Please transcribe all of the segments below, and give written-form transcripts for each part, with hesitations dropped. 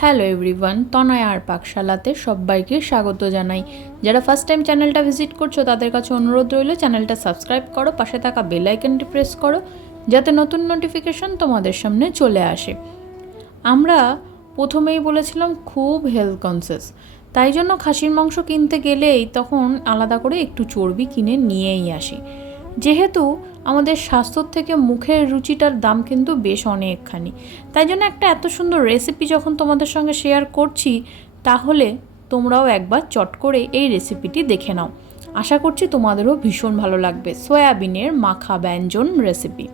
Hello everyone, তনয় আর পাকশালাতে সবাইকে স্বাগত জানাই। যারা ফার্স্ট টাইম চ্যানেলটা ভিজিট করছো তাদের কাছে অনুরোধ রইল চ্যানেলটা সাবস্ক্রাইব করো, পাশে থাকা বেল আইকনটি প্রেস করো যাতে নতুন নোটিফিকেশন তোমাদের সামনে চলে আসে। আমরা প্রথমেই বলেছিলাম খুব হেলথ কনসিয়াস, তাই জন্য খাসির মাংস কিনতে গেলেই তখন আলাদা করে একটু চর্বি কিনে নিয়েই আসি। যেহেতু আমাদের স্বাস্থ্যর থেকে মুখের রুচিটার দাম কিন্তু বেশ অনেকখানি, তাই জন্য একটা এত সুন্দর রেসিপি যখন তোমাদের সঙ্গে শেয়ার করছি, তাহলে তোমরাও একবার চট করে এই রেসিপিটি দেখে নাও। আশা করছি তোমাদেরও ভীষণ ভালো লাগবে। সয়াবিনের মাখা ব্যঞ্জন রেসিপি।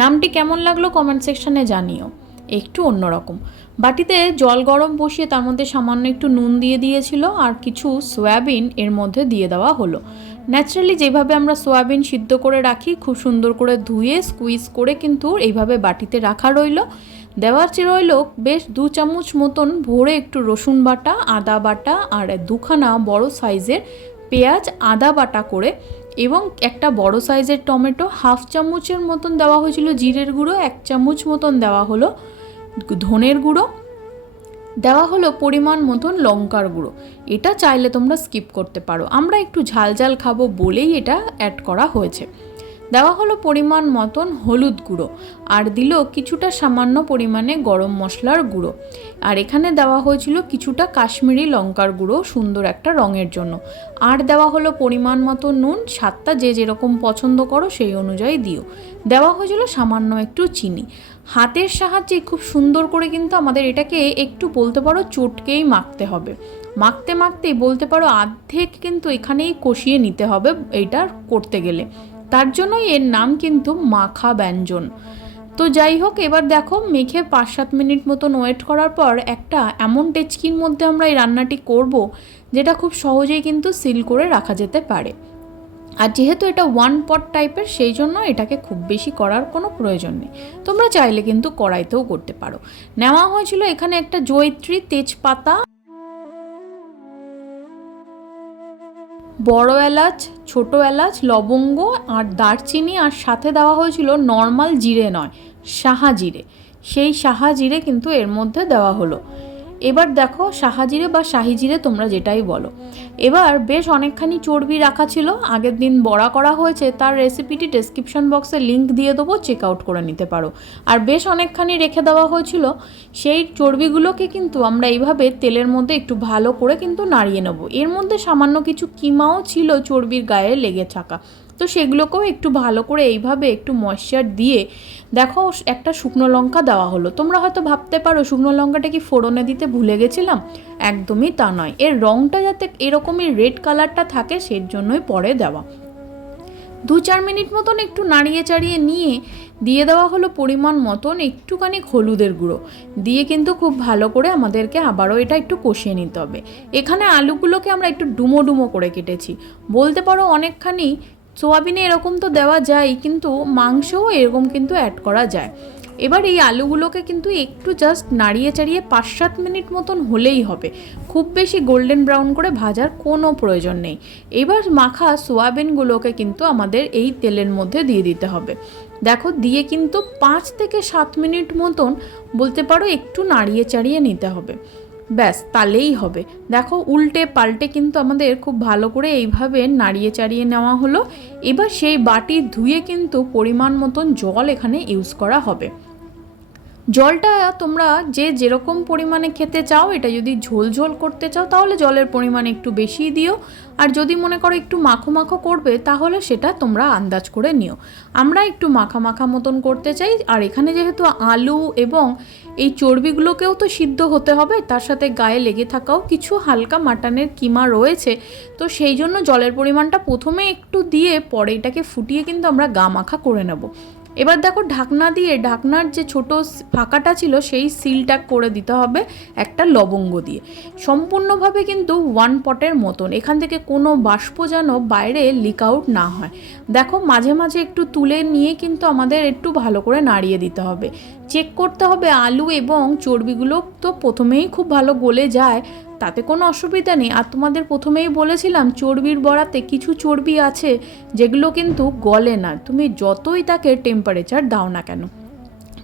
নামটি কেমন লাগলো কমেন্ট সেকশানে জানিও। একটু অন্যরকম। বাটিতে জল গরম বসিয়ে তার মধ্যে সামান্য একটু নুন দিয়ে দিয়েছিল আর কিছু সয়াবিন এর মধ্যে দিয়ে দেওয়া হলো। ন্যাচারালি যেভাবে আমরা সয়াবিন সিদ্ধ করে রাখি, খুব সুন্দর করে ধুয়ে স্কুইজ করে কিন্তু এইভাবে বাটিতে রাখা রইল। দেওয়ার রইল বেশ 2 চামচ মতন ভরে একটু রসুন বাটা, আদা বাটা আর 2খানা বড় সাইজের পেঁয়াজ আদা বাটা করে, এবং একটা বড় সাইজের টমেটো, 1/2 চামচের মতন দেওয়া হয়েছিল জিরের গুঁড়ো, 1 চামচ মতন দেওয়া হলো ধনের গুঁড়ো, দেওয়া হলো পরিমাণ মতন লঙ্কার গুঁড়ো। এটা চাইলে তোমরা স্কিপ করতে পারো, আমরা একটু ঝাল ঝাল খাবো বলেই এটা অ্যাড করা হয়েছে। দেওয়া হলো পরিমাণ মতন হলুদ গুঁড়ো, আর দিল কিছুটা সামান্য পরিমাণে গরম মশলার গুঁড়ো, আর এখানে দেওয়া হয়েছিল কিছুটা কাশ্মীরি লঙ্কার গুঁড়ো সুন্দর একটা রঙের জন্য, আর দেওয়া হলো পরিমাণ মতো নুন, স্বাদটা যে যেরকম পছন্দ করো সেই অনুযায়ী দিও। দেওয়া হয়েছিল সামান্য একটু চিনি। হাতের সাহায্যে খুব সুন্দর করে কিন্তু আমাদের এটাকে একটু বলতে পারো চটকেই মাখতে হবে। মাখতে মাখতেই বলতে পারো অর্ধেক কিন্তু এখানেই কষিয়ে নিতে হবে এইটা করতে গেলে, তার জন্যই এর নাম কিন্তু মাখা ব্যঞ্জন। তো যাই হোক, এবার দেখো মেখে 5-7 মিনিট মতন ওয়েট করার পর একটা এমন ডেচকির মধ্যে আমরা এই রান্নাটি করব যেটা খুব সহজেই কিন্তু সিল করে রাখা যেতে পারে। আর যেহেতু এটা 1 পট টাইপের, সেই জন্য এটাকে খুব বেশি করার কোনো প্রয়োজন নেই। তোমরা চাইলে কিন্তু কড়াইতেও করতে পারো। নেওয়া হয়েছিল এখানে একটা জয়িত্রী, তেজপাতা, বড় এলাচ, ছোট এলাচ, লবঙ্গ আর দারচিনি, আর সাথে দেওয়া হয়েছিল নর্মাল জিরে নয়, সাহা জিরে। সেই সাহা জিরে কিন্তু এর মধ্যে দেওয়া হলো। এবার দেখো সাহা জিরে বা শাহি জিরে তোমরা যেটাই বলো। এবার বেশ অনেকখানি চর্বি রাখা ছিল, আগের দিন বড়া করা হয়েছে, তার রেসিপিটি ডেসক্রিপশন বক্সে লিঙ্ক দিয়ে দেবো, চেক আউট করে নিতে পারো। আর বেশ অনেকখানি রেখে দেওয়া হয়েছিল। সেই চর্বিগুলোকে কিন্তু আমরা এইভাবে তেলের মধ্যে একটু ভালো করে কিন্তু নাড়িয়ে নেব। এর মধ্যে সামান্য কিছু কিমাও ছিল চর্বির গায়ে লেগে থাকা, তো সেগুলোকেও একটু ভালো করে এইভাবে একটু ময়েশ্চার দিয়ে দেখো একটা শুকনো লঙ্কা দেওয়া হলো। তোমরা হয়তো ভাবতে পারো শুকনো লঙ্কাটা কি ফোড়নে দিতে ভুলে গেছিলাম, একদমই তা নয়। এর রঙটা যাতে এরকমই রেড কালারটা থাকে সেই জন্যই পরে দেওয়া। 2-4 মিনিট মতন একটু নাড়িয়ে চাড়িয়ে নিয়ে দিয়ে দেওয়া হলো পরিমাণ মতন একটুখানি হলুদের গুঁড়ো দিয়ে কিন্তু খুব ভালো করে আমাদেরকে আবারও এটা একটু কষিয়ে নিতে হবে। এখানে আলুগুলোকে আমরা একটু ডুমো ডুমো করে কেটেছি, বলতে পারো অনেকখানি। সোয়াবিনে এরকম তো দেওয়া যায়, কিন্তু মাংসও এরকম কিন্তু অ্যাড করা যায়। এবার এই আলুগুলোকে কিন্তু একটু জাস্ট নাড়িয়ে চাড়িয়ে 5-7 মিনিট মতন হলেই হবে, খুব বেশি গোল্ডেন ব্রাউন করে ভাজার কোনো প্রয়োজন নেই। এবার মাখা সোয়াবিনগুলোকে কিন্তু আমাদের এই তেলের মধ্যে দিয়ে দিতে হবে। দেখো দিয়ে কিন্তু 5 থেকে 7 মিনিট মতন বলতে পারো একটু নাড়িয়ে চাড়িয়ে নিতে হবে, ব্যাস তাহলেই হবে। দেখো উল্টে পাল্টে কিন্তু আমাদের খুব ভালো করে এইভাবে নাড়িয়ে চাড়িয়ে নেওয়া হলো। এবার সেই বাটি ধুয়ে কিন্তু পরিমাণ মতন জল এখানে ইউজ করা হবে। জলটা তোমরা যে যেরকম পরিমাণে খেতে চাও, এটা যদি ঝোল ঝোল করতে চাও তাহলে জলের পরিমাণ একটু বেশি দিও, আর যদি মনে করো একটু মাখো মাখো করবে তাহলে সেটা তোমরা আন্দাজ করে নিও। আমরা একটু মাখা মাখা মতন করতে চাই, আর এখানে যেহেতু আলু এবং এই চর্বিগুলোকেও তো সিদ্ধ হতে হবে, তার সাথে গায়ে লেগে থাকাও কিছু হালকা মাটনের কিমা রয়েছে, তো সেই জন্য জলের পরিমাণটা প্রথমে একটু দিয়ে পরে এটাকে ফুটিয়ে কিন্তু আমরা গা মাখা করে নেব। এবার দেখো ঢাকনা দিয়ে ঢাকনার যে ছোট ফাঁকাটা ছিল সেই সিলটা করে দিতে হবে একটা লবঙ্গ দিয়ে, সম্পূর্ণভাবে কিন্তু 1 পটের মতন। এখান থেকে কোনো বাষ্প যেন বাইরে লিক আউট না হয়। দেখো মাঝে মাঝে একটু তুলে নিয়ে কিন্তু আমাদের একটু ভালো করে নাড়িয়ে দিতে হবে। চেক করতে হবে আলু এবং চর্বিগুলো তো প্রথমেই খুব ভালো গলে যায়, তাতে কোনো অসুবিধা নেই। আর তোমাদের প্রথমেই বলেছিলাম চর্বির বড়াতে কিছু চর্বি আছে যেগুলো কিন্তু গলে না, তুমি যতই তাকে টেম্পারেচার দাও না কেন।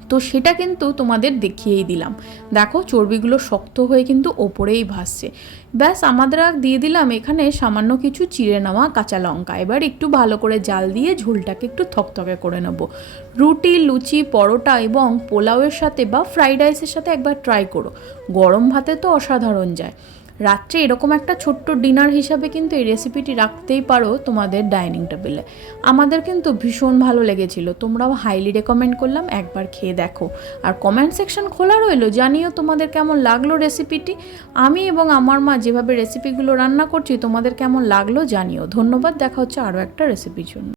তো সেটা কিন্তু তোমাদের দেখিয়েই দিলাম। দেখো চর্বিগুলো শক্ত হয়ে কিন্তু ওপরেই ভাসছে। ব্যাস আমাদের দিয়ে দিলাম এখানে সামান্য কিছু চিড়ে নেওয়া কাঁচা লঙ্কা। এবার একটু ভালো করে জাল দিয়ে ঝোলটাকে একটু থকথকে করে নেব। রুটি, লুচি, পরোটা এবং পোলাওয়ের সাথে বা ফ্রাইড রাইসের সাথে একবার ট্রাই করো। গরম ভাতে তো অসাধারণ যায়। রাত্রে এরকম একটা ছোট্ট ডিনার হিসাবে কিন্তু এই রেসিপিটি রাখতেই পারো তোমাদের ডাইনিং টেবিলে। আমাদের কিন্তু ভীষণ ভালো লেগেছিল, তোমরাও হাইলি রেকমেন্ড করলাম একবার খেয়ে দেখো। আর কমেন্ট সেকশন খোলা রইলো, জানিও তোমাদের কেমন লাগলো রেসিপিটি। আমি এবং আমার মা যেভাবে রেসিপিগুলো রান্না করছি তোমাদের কেমন লাগলো জানিও। ধন্যবাদ, দেখা হচ্ছে আরও একটা রেসিপির জন্য।